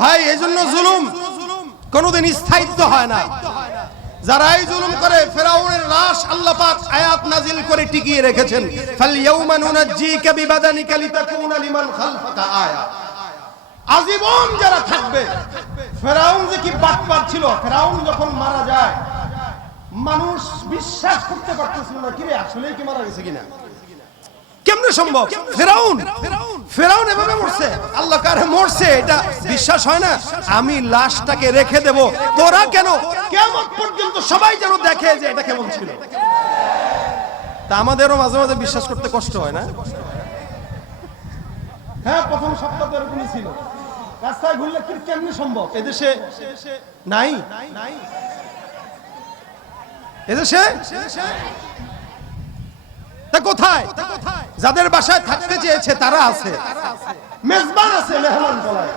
ভাই এজন্য জুলুম কোনোদিন স্থায়িত্ব হয় না। যারা এই জুলুম করে, ফেরাউনের লাশ আল্লাহ পাক আয়াত নাজিল করে টিকিয়ে রেখেছেন, ফালইয়াউমা নুনাজ্জিকা বিবাদানিকা লিতাকুনা লিমান খালফাকা আয়া। আজীবন যারা থাকবে, ফেরাউন যে কি বাটপার ছিল, ফেরাউন যখন মারা যায় মানুষ বিশ্বাস করতে পারতেছিল না, কিরে আসলেই কি মারা গেছে কিনা, কেমনে সম্ভব? ফেরাউন এভাবে মরছে, আল্লাহ কারে মরছে এটা বিশ্বাস হয় না। আমি লাশটাকে রেখে দেব, তোরা কেন কিয়ামত পর্যন্ত সবাই যেন দেখে যে এটা কেমন ছিল। তা আমাদেরও মাঝে মাঝে বিশ্বাস করতে কষ্ট হয় না? হ্যাঁ, প্রথম সপ্তাহ এরকমই ছিল, রাস্তায় ঘুরলে কেমনে সম্ভব? এদেশে নাই, এদেশে কোথায়? যাদের বাসায় থাকতে চেয়েছে তারা আছে, মেজবান আছে, মেহমান বলায়।